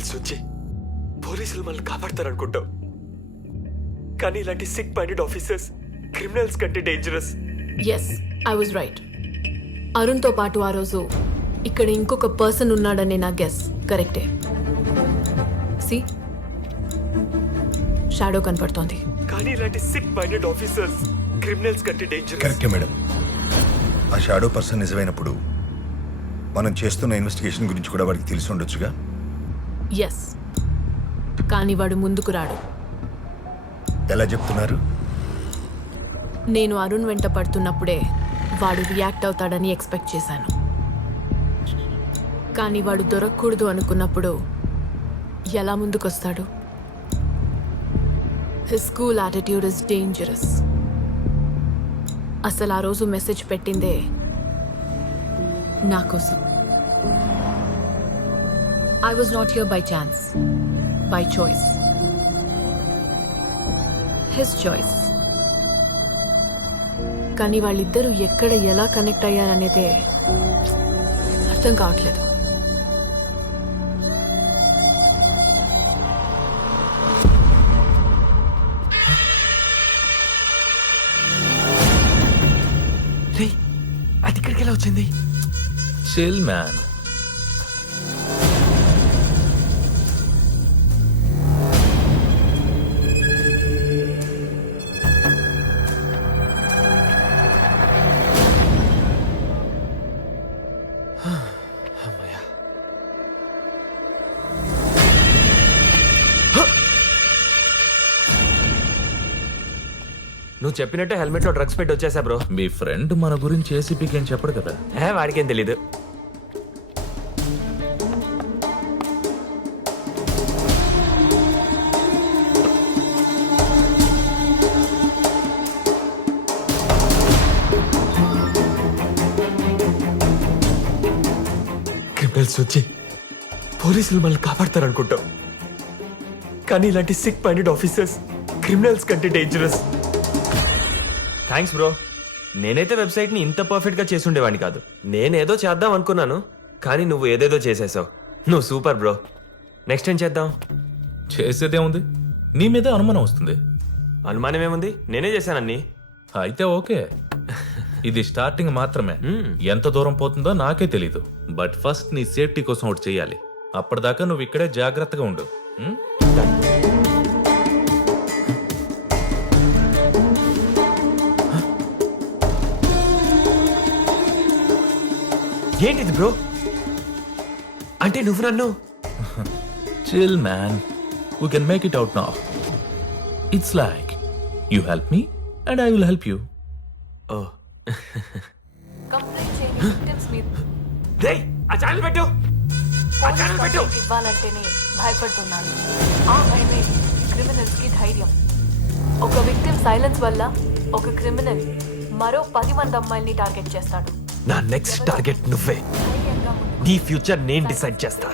Criminals నుంచి పోలీసులు మనల్ని కాపాడతారనుకుంటాం, కానీ ఇలాంటి సిక్ మైండెడ్ ఆఫీసర్స్ క్రిమినల్స్ కంటే dangerous. Yes, I was right. అరుణ్తో పాటు ఆ రోజు ఇక్కడ ఇంకొక పర్సన్ ఉన్నాడనే నా గెస్ కరెక్టే. సి, షాడో కనపడుతోంది. కానీ ఇలాంటి సిక్ మైండెడ్ ఆఫీసర్స్ క్రిమినల్స్ కంటే డేంజరస్. కరెక్టే మేడం. ఆ షాడో పర్సన్ నిజమైనప్పుడు మనం చేస్తున్న ఇన్వెస్టిగేషన్ గురించి కూడా వాడికి తెలిసి ఉండొచ్చుగా. ఎస్, కానీ వాడు ముందుకు రాడు. ఎలా చెప్తున్నారు? నేను అరుణ్ వెంట పడుతున్నప్పుడే వాడు రియాక్ట్ అవుతాడని ఎక్స్పెక్ట్ చేశాను, కానీ వాడు దొరకకూడదు అనుకున్నప్పుడు ఎలా ముందుకొస్తాడు? His cool attitude is dangerous. అసలు ఆ రోజు మెసేజ్ పెట్టిందే నా కోసం. I was not here by chance, by choice. His choice. కానీ వాళ్ళిద్దరూ ఎక్కడ ఎలా కనెక్ట్ అయ్యారనేదే అర్థం కావట్లేదు. అది ఇక్కడికి ఎలా వచ్చింది? Chill, man. నువ్వు చెప్పినట్టే హెల్మెట్ లో డ్రగ్స్ పెట్టి వచ్చేసా బ్రో. మీ ఫ్రెండ్ మన గురించి ఏసీపీకి ఏం చెప్పడు కదా. వాడికేం తెలీదు. క్రిమినల్స్ వచ్చి పోలీసులు మనల్ని కాపాడతారనుకుంటాం, కానీ ఇలాంటి సిక్ మైండెడ్ ఆఫీసర్స్ క్రిమినల్స్ కంటే డేంజరస్. Thanks bro. నేనైతే వెబ్సైట్ని ఇంత పర్ఫెక్ట్గా చేసి ఉండేవాడిని కాదు. నేనేదో చేద్దాం అనుకున్నాను, కానీ నువ్వు ఏదేదో చేసేసావు. నువ్వు సూపర్ బ్రో. నెక్స్ట్ ఏం చేద్దాం? చేసేదే ఉంది, నీ మీదే అనుమానం వస్తుంది. అనుమానం ఏముంది? నేనే చేశానన్ని. అయితే ఓకే, ఇది స్టార్టింగ్ మాత్రమే. ఎంత దూరం పోతుందో నాకే తెలీదు. బట్ ఫస్ట్ నీ సేఫ్టీ కోసం ఒకటి చెయ్యాలి. అప్పటిదాకా నువ్వు ఇక్కడే జాగ్రత్తగా ఉండు. ఏంటిది బ్రో? అంటే నువ్వు నన్ను Chill, man. We can make it out now. It's like you help me and I will help you. రేయ్, ఆ ఛానల్ పెట్టు. ఆ ఛానల్ పెట్టు. ఇవ్వాలంటేనే భయపడుతున్నాను. ఆ భయమే క్రిమినల్స్ కి ధైర్యం. ఒక విక్టిమ్ సైలెన్స్ వల్ల ఒక క్రిమినల్ మరో 10 మంది అమ్మాయిల్ని టార్గెట్ చేస్తాడు. నా నెక్స్ట్ టార్గెట్ నువ్వే. నీ ఫ్యూచర్ నేను డిసైడ్ చేస్తా.